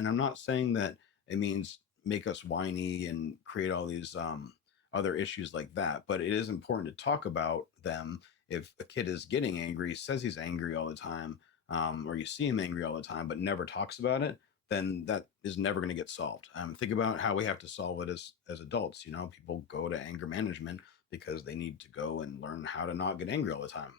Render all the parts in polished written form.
And I'm not saying that it means make us whiny and create all these other issues like that, but it is important to talk about them. If a kid is getting angry, says he's angry all the time, or you see him angry all the time, but never talks about it, then that is never going to get solved. Think about how we have to solve it as adults. You know, people go to anger management because they need to go and learn how to not get angry all the time.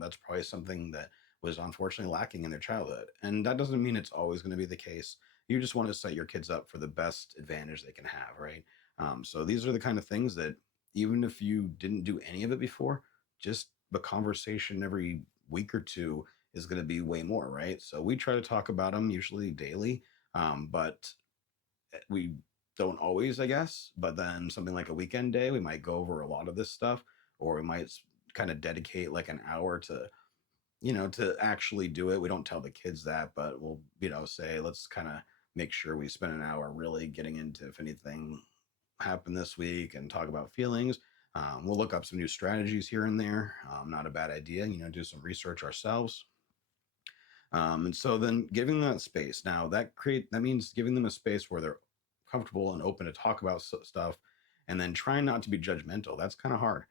That's probably something that was unfortunately lacking in their childhood, and that doesn't mean it's always going to be the case. You just want to set your kids up for the best advantage they can have, right? So these are the kind of things that even if you didn't do any of it before, just the conversation every week or two is going to be way more, right? So we try to talk about them usually daily, but we don't always, I guess. But then something like a weekend day, we might go over a lot of this stuff, or we might kind of dedicate like an hour to, to actually do it. We don't tell the kids that, but we'll, say, let's kind of make sure we spend an hour really getting into if anything happened this week and talk about feelings. We'll look up some new strategies here and there. Not a bad idea, do some research ourselves. And so then giving that space now that means giving them a space where they're comfortable and open to talk about stuff, and then trying not to be judgmental. That's kind of hard.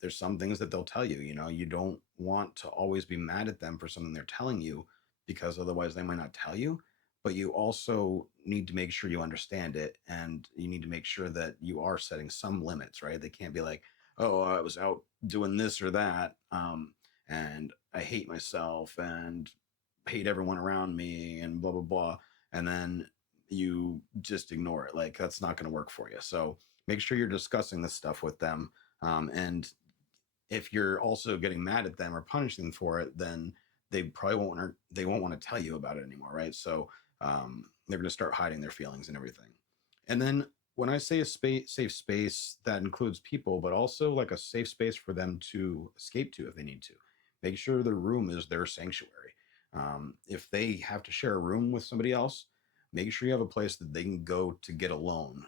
There's some things that they'll tell you. You don't want to always be mad at them for something they're telling you, because otherwise they might not tell you. But you also need to make sure you understand it, and you need to make sure that you are setting some limits, right? They can't be like, oh, I was out doing this or that, and I hate myself and hate everyone around me and blah blah blah, and then you just ignore it. Like, that's not going to work for you. So make sure you're discussing this stuff with them, and if you're also getting mad at them or punishing them for it, then they won't want to tell you about it anymore, right? So they're going to start hiding their feelings and everything. And then when I say a safe space, that includes people, but also like a safe space for them to escape to if they need to. Make sure the room is their sanctuary. If they have to share a room with somebody else, make sure you have a place that they can go to get alone.